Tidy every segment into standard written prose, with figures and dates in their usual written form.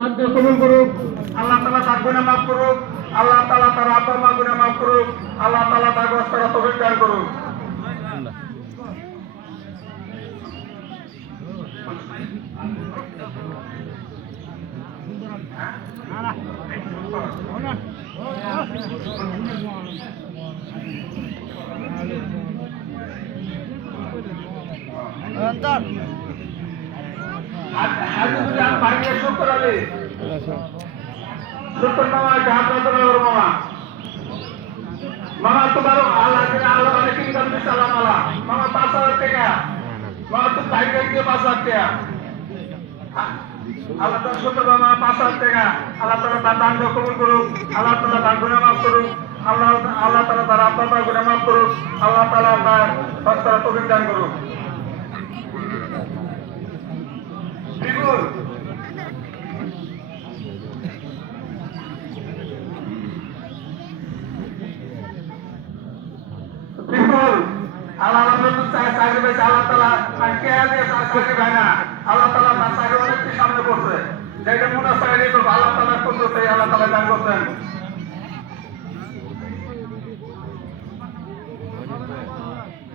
কবুল করুক, আল্লাহ তাআলা তার গুনাহ মাফ করুক, আল্লাহ তাআলা তার আব্বা মা গুনাহ মাফ করুক, আল্লাহ তাআলা তার কষ্টের তৌফিক দান করুক। হাজিবুল্লাহ ভাইয়া শুকর আলী শুকর মামা জাহাজুল্লাহ মামা মামা তোমার আল্লাহ আল্লাহ অনেক ইনকাম দিচ্ছে আল্লাহ মালা মামা 5,000 টাকা মামা তুমি ভাই দিয়ে 5,000 টাকা আল্লাহ তাআলা শুকর মামা 5,000 টাকা আল্লাহ তাআলা তার দান কবুল করুক, আল্লাহ তাআলা তার গুনাহ মাফ করুক, আল্লাহ তাআলা তার আব্বা মার গুনাহ মাফ করুক, আল্লাহ তাআলা তার কষ্টের তৌফিক দান করুক। বিপুল আল্লাহ চাকরি পেয়েছে আল্লাহ তাআলা কে দিয়ে চাকরি পায় না, আল্লাহ তাআলা তার চাকরি অনেকটি সামনে করছে যেটা মনে চাকরি করবো আল্লাহ তাআলা করতেছে, আল্লাহ তাআলা দান করছেন।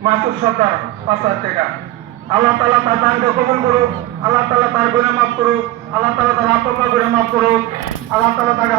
মাসুদ সর্দার 5,000 টাকা আল্লাহ তাআলা তার দানকে কবুল করুক, আল্লাহ তাআলা তার গুনাহ মাফ করুক, আল্লাহ তাআলা তার আব্বা মার গুনাহ মাফ করুক, আল্লাহ তাআলা তাকে